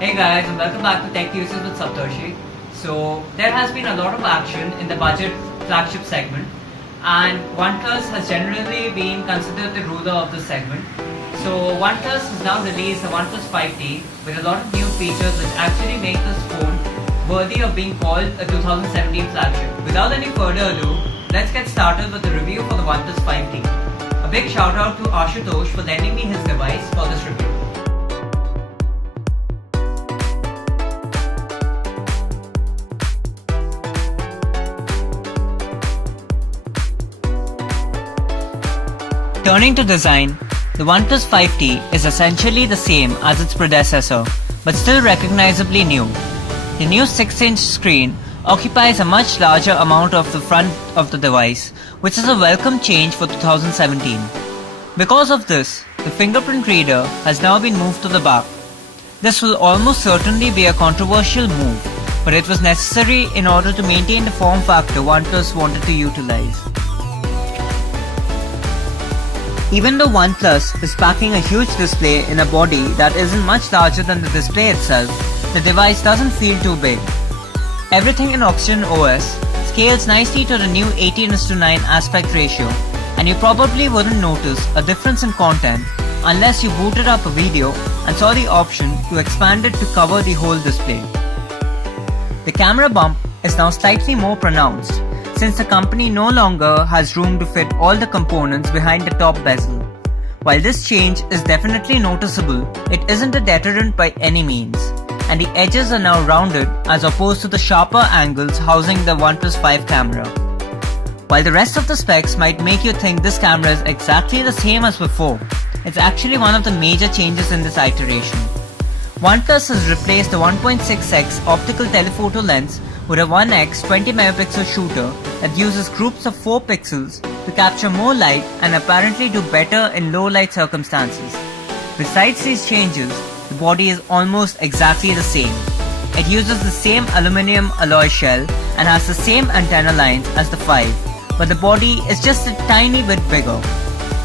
Hey guys, and welcome back to Tech Users with Saptarshi. So there has been a lot of action in the budget flagship segment, and OnePlus has generally been considered the ruler of this segment. So OnePlus has now released the OnePlus 5T with a lot of new features which actually make this phone worthy of being called a 2017 flagship. Without any further ado, let's get started with the review for the OnePlus 5T. A big shout out to Ashutosh for lending me his device for this review. Turning to design, the OnePlus 5T is essentially the same as its predecessor, but still recognizably new. The new 6-inch screen occupies a much larger amount of the front of the device, which is a welcome change for 2017. Because of this, the fingerprint reader has now been moved to the back. This will almost certainly be a controversial move, but it was necessary in order to maintain the form factor OnePlus wanted to utilize. Even though OnePlus is packing a huge display in a body that isn't much larger than the display itself, the device doesn't feel too big. Everything in Oxygen OS scales nicely to the new 18:9 aspect ratio, and you probably wouldn't notice a difference in content unless you booted up a video and saw the option to expand it to cover the whole display. The camera bump is now slightly more pronounced, since the company no longer has room to fit all the components behind the top bezel. While this change is definitely noticeable, it isn't a deterrent by any means, and the edges are now rounded as opposed to the sharper angles housing the OnePlus 5 camera. While the rest of the specs might make you think this camera is exactly the same as before, it's actually one of the major changes in this iteration. OnePlus has replaced the 1.6x optical telephoto lens with a 1x 20MP shooter that uses groups of 4 pixels to capture more light and apparently do better in low light circumstances. Besides these changes, the body is almost exactly the same. It uses the same aluminum alloy shell and has the same antenna lines as the 5, but the body is just a tiny bit bigger.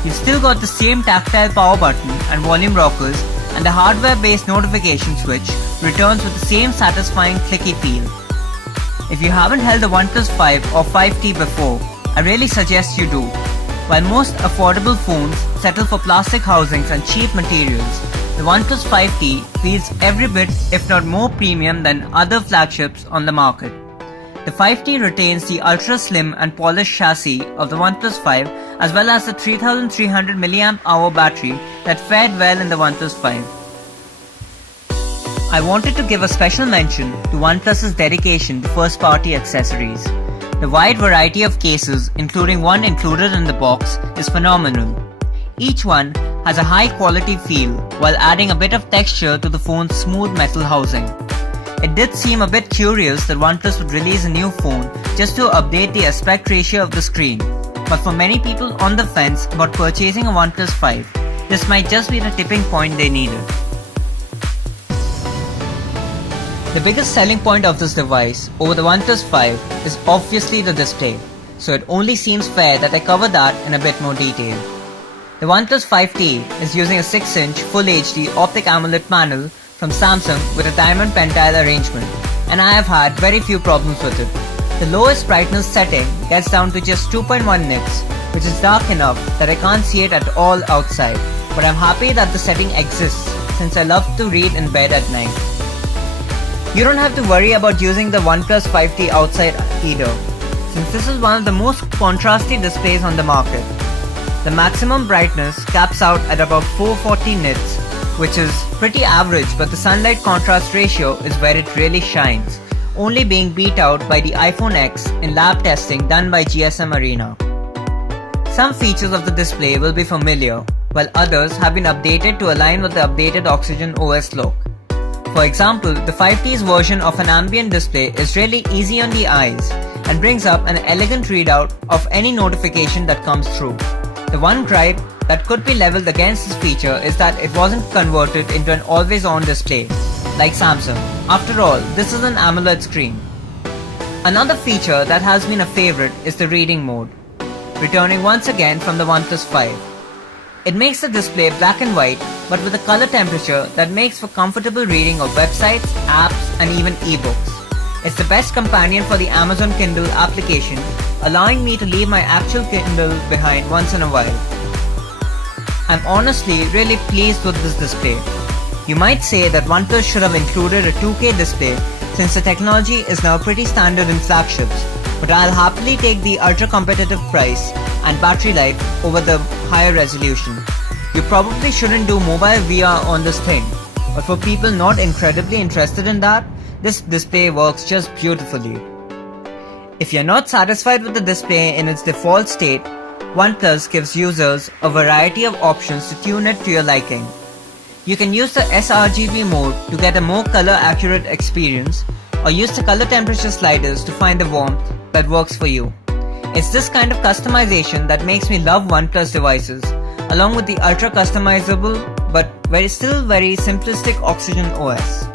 You've still got the same tactile power button and volume rockers, and the hardware-based notification switch returns with the same satisfying clicky feel. If you haven't held the OnePlus 5 or 5T before, I really suggest you do. While most affordable phones settle for plastic housings and cheap materials, the OnePlus 5T feels every bit, if not more premium than other flagships on the market. The 5T retains the ultra slim and polished chassis of the OnePlus 5 as well as the 3300 mAh battery that fared well in the OnePlus 5. I wanted to give a special mention to OnePlus's dedication to first-party accessories. The wide variety of cases, including one included in the box, is phenomenal. Each one has a high-quality feel while adding a bit of texture to the phone's smooth metal housing. It did seem a bit curious that OnePlus would release a new phone just to update the aspect ratio of the screen, but for many people on the fence about purchasing a OnePlus 5, this might just be the tipping point they needed. The biggest selling point of this device over the OnePlus 5 is obviously the display, so it only seems fair that I cover that in a bit more detail. The OnePlus 5T is using a 6-inch Full HD Optic AMOLED panel from Samsung with a diamond pentile arrangement, and I have had very few problems with it. The lowest brightness setting gets down to just 2.1 nits, which is dark enough that I can't see it at all outside, but I'm happy that the setting exists since I love to read in bed at night. You don't have to worry about using the OnePlus 5T outside either, since this is one of the most contrasty displays on the market. The maximum brightness caps out at about 440 nits, which is pretty average, but the sunlight contrast ratio is where it really shines, only being beat out by the iPhone X in lab testing done by GSM Arena. Some features of the display will be familiar, while others have been updated to align with the updated Oxygen OS look. For example, the 5T's version of an ambient display is really easy on the eyes and brings up an elegant readout of any notification that comes through. The one gripe that could be leveled against this feature is that it wasn't converted into an always-on display, like Samsung. After all, this is an AMOLED screen. Another feature that has been a favorite is the reading mode, returning once again from the OnePlus 5. It makes the display black and white but with a color temperature that makes for comfortable reading of websites, apps, and even ebooks. It's the best companion for the Amazon Kindle application, allowing me to leave my actual Kindle behind once in a while. I'm honestly really pleased with this display. You might say that OnePlus should have included a 2K display since the technology is now pretty standard in flagships, but I'll happily take the ultra competitive price and battery life over the higher resolution. You probably shouldn't do mobile VR on this thing, but for people not incredibly interested in that, this display works just beautifully. If you're not satisfied with the display in its default state, OnePlus gives users a variety of options to tune it to your liking. You can use the sRGB mode to get a more color accurate experience, or use the color temperature sliders to find the warmth that works for you. It's this kind of customization that makes me love OnePlus devices, along with the ultra customizable but still very simplistic Oxygen OS.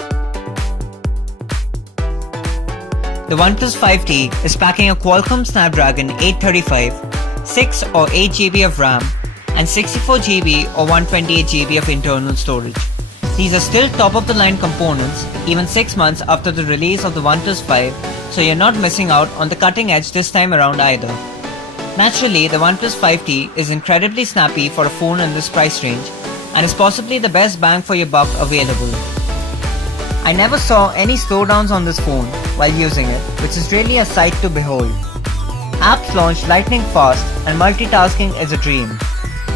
The OnePlus 5T is packing a Qualcomm Snapdragon 835, 6 or 8 GB of RAM, and 64 GB or 128 GB of internal storage. These are still top of the line components even 6 months after the release of the OnePlus 5, so you're not missing out on the cutting edge this time around either. Naturally, the OnePlus 5T is incredibly snappy for a phone in this price range and is possibly the best bang for your buck available. I never saw any slowdowns on this phone while using it, which is really a sight to behold. Apps launch lightning fast and multitasking is a dream.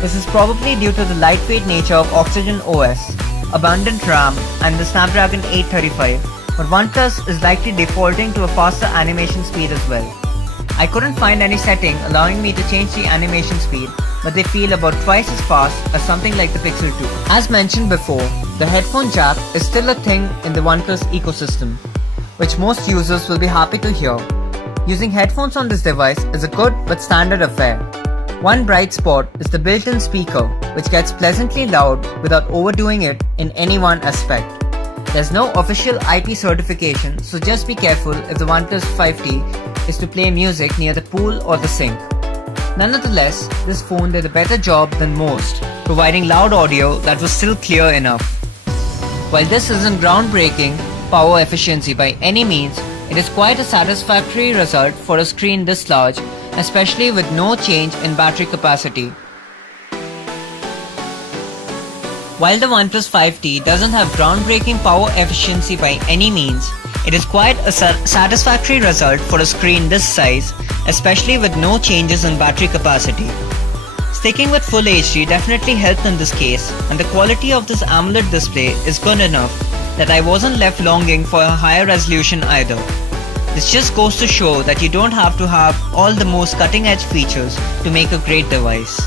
This is probably due to the lightweight nature of Oxygen OS, abundant RAM and the Snapdragon 835, but OnePlus is likely defaulting to a faster animation speed as well. I couldn't find any setting allowing me to change the animation speed, but they feel about twice as fast as something like the Pixel 2. As mentioned before, the headphone jack is still a thing in the OnePlus ecosystem, which most users will be happy to hear. Using headphones on this device is a good but standard affair. One bright spot is the built-in speaker, which gets pleasantly loud without overdoing it in any one aspect. There's no official IP certification, so just be careful if the OnePlus 5T is to play music near the pool or the sink. Nonetheless, this phone did a better job than most, providing loud audio that was still clear enough. While this isn't groundbreaking power efficiency by any means, it is quite a satisfactory result for a screen this large, especially with no change in battery capacity. While the OnePlus 5T doesn't have groundbreaking power efficiency by any means, it is quite a satisfactory result for a screen this size, especially with no changes in battery capacity. Sticking with Full HD definitely helped in this case, and the quality of this AMOLED display is good enough that I wasn't left longing for a higher resolution either. This just goes to show that you don't have to have all the most cutting edge features to make a great device.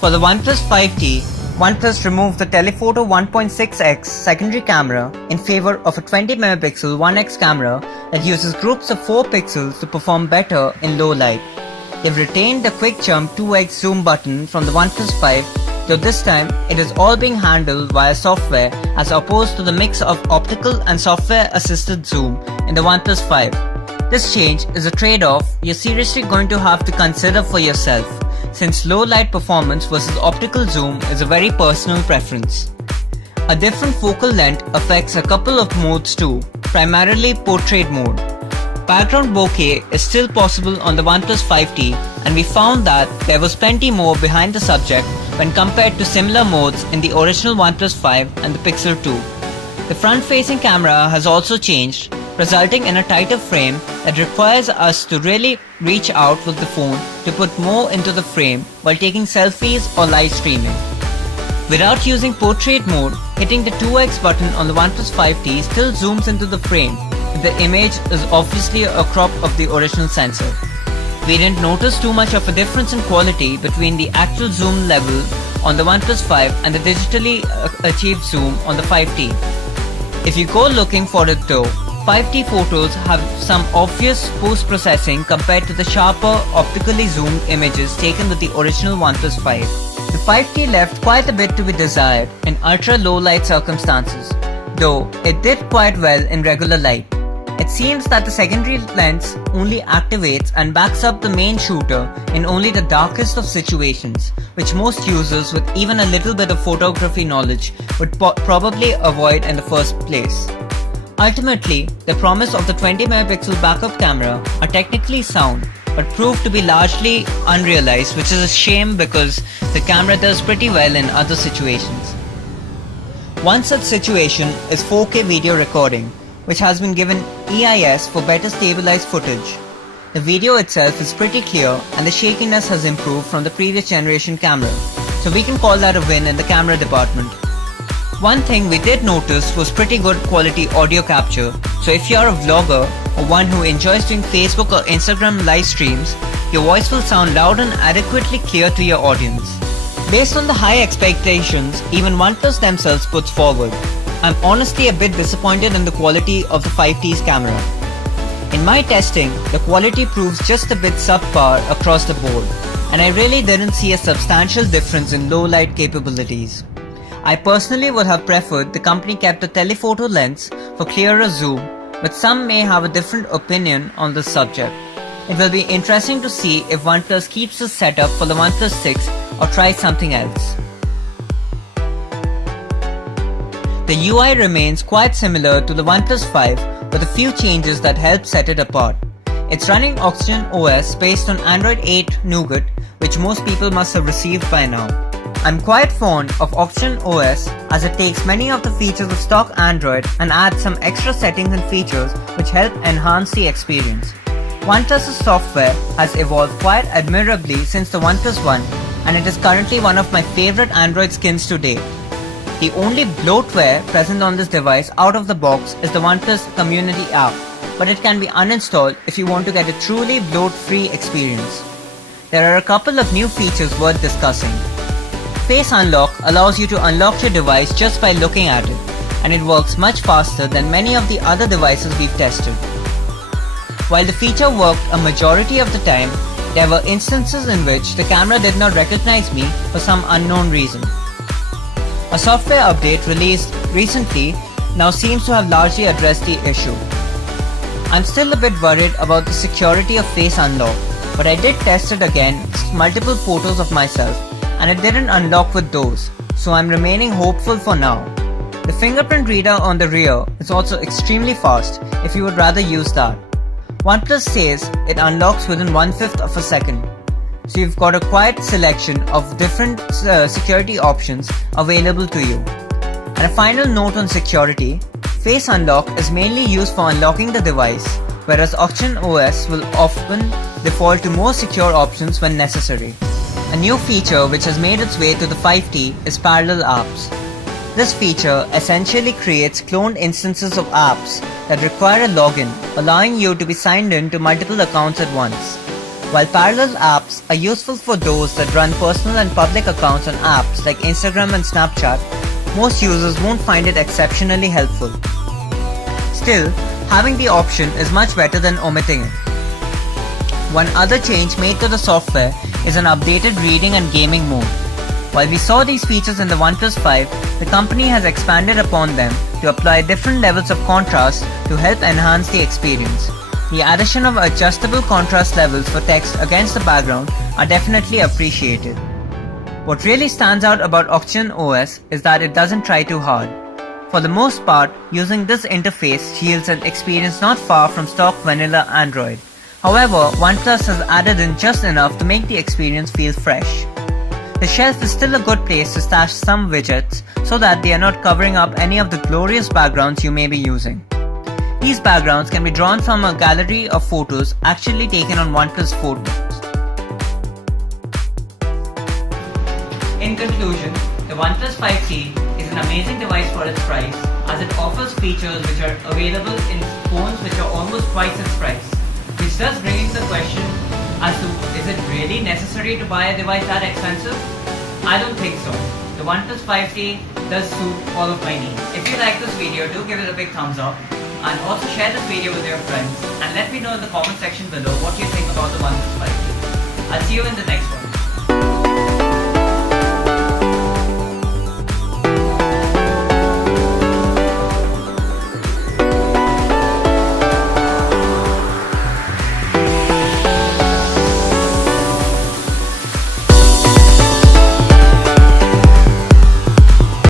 For the OnePlus 5T, OnePlus removed the telephoto 1.6x secondary camera in favor of a 20MP 1x camera that uses groups of 4 pixels to perform better in low light. They've retained the quick jump 2x zoom button from the OnePlus 5, though this time it is all being handled via software as opposed to the mix of optical and software assisted zoom in the OnePlus 5. This change is a trade-off you're seriously going to have to consider for yourself, since low light performance versus optical zoom is a very personal preference. A different focal length affects a couple of modes too, primarily portrait mode. Background bokeh is still possible on the OnePlus 5T, and we found that there was plenty more behind the subject when compared to similar modes in the original OnePlus 5 and the Pixel 2. The front-facing camera has also changed, resulting in a tighter frame that requires us to really reach out with the phone to put more into the frame while taking selfies or live streaming. Without using portrait mode, hitting the 2x button on the OnePlus 5T still zooms into the frame if the image is obviously a crop of the original sensor. We didn't notice too much of a difference in quality between the actual zoom level on the OnePlus 5 and the digitally achieved zoom on the 5T. If you go looking for it though, 5T photos have some obvious post-processing compared to the sharper, optically zoomed images taken with the original OnePlus 5. The 5T left quite a bit to be desired in ultra-low light circumstances, though it did quite well in regular light. It seems that the secondary lens only activates and backs up the main shooter in only the darkest of situations, which most users with even a little bit of photography knowledge would probably avoid in the first place. Ultimately, the promise of the 20 megapixel backup camera are technically sound, but proved to be largely unrealized, which is a shame because the camera does pretty well in other situations. One such situation is 4K video recording, which has been given EIS for better stabilized footage. The video itself is pretty clear and the shakiness has improved from the previous generation camera, so we can call that a win in the camera department. One thing we did notice was pretty good quality audio capture, so if you're a vlogger or one who enjoys doing Facebook or Instagram live streams, your voice will sound loud and adequately clear to your audience. Based on the high expectations even OnePlus themselves puts forward, I'm honestly a bit disappointed in the quality of the 5T's camera. In my testing, the quality proves just a bit subpar across the board, and I really didn't see a substantial difference in low light capabilities. I personally would have preferred the company kept a telephoto lens for clearer zoom, but some may have a different opinion on this subject. It will be interesting to see if OnePlus keeps this setup for the OnePlus 6 or tries something else. The UI remains quite similar to the OnePlus 5 with a few changes that help set it apart. It's running Oxygen OS based on Android 8 Nougat, which most people must have received by now. I'm quite fond of Oxygen OS as it takes many of the features of stock Android and adds some extra settings and features which help enhance the experience. OnePlus's software has evolved quite admirably since the OnePlus 1, and it is currently one of my favorite Android skins to date. The only bloatware present on this device out of the box is the OnePlus Community app, but it can be uninstalled if you want to get a truly bloat-free experience. There are a couple of new features worth discussing. Face Unlock allows you to unlock your device just by looking at it, and it works much faster than many of the other devices we've tested. While the feature worked a majority of the time, there were instances in which the camera did not recognize me for some unknown reason. A software update released recently now seems to have largely addressed the issue. I'm still a bit worried about the security of Face Unlock, but I did test it against multiple photos of myself and it didn't unlock with those, so I'm remaining hopeful for now. The fingerprint reader on the rear is also extremely fast if you would rather use that. OnePlus says it unlocks within 1/5 of a second. So you've got a quite selection of different security options available to you. And a final note on security, Face Unlock is mainly used for unlocking the device, whereas Oxygen OS will often default to more secure options when necessary. A new feature which has made its way to the 5T is Parallel Apps. This feature essentially creates cloned instances of apps that require a login, allowing you to be signed in to multiple accounts at once. While parallel apps are useful for those that run personal and public accounts on apps like Instagram and Snapchat, most users won't find it exceptionally helpful. Still, having the option is much better than omitting it. One other change made to the software is an updated reading and gaming mode. While we saw these features in the OnePlus 5, the company has expanded upon them to apply different levels of contrast to help enhance the experience. The addition of adjustable contrast levels for text against the background are definitely appreciated. What really stands out about Oxygen OS is that it doesn't try too hard. For the most part, using this interface yields an experience not far from stock vanilla Android. However, OnePlus has added in just enough to make the experience feel fresh. The shelf is still a good place to stash some widgets so that they are not covering up any of the glorious backgrounds you may be using. These backgrounds can be drawn from a gallery of photos actually taken on OnePlus Photos. In conclusion, the OnePlus 5T is an amazing device for its price as it offers features which are available in phones which are almost twice its price. Which does bring into the question as to is it really necessary to buy a device that expensive? I don't think so. The OnePlus 5T does suit all of my needs. If you like this video, do give it a big thumbs up and also share this video with your friends and let me know in the comment section below what you think about the OnePlus 5T. I'll see you in the next one.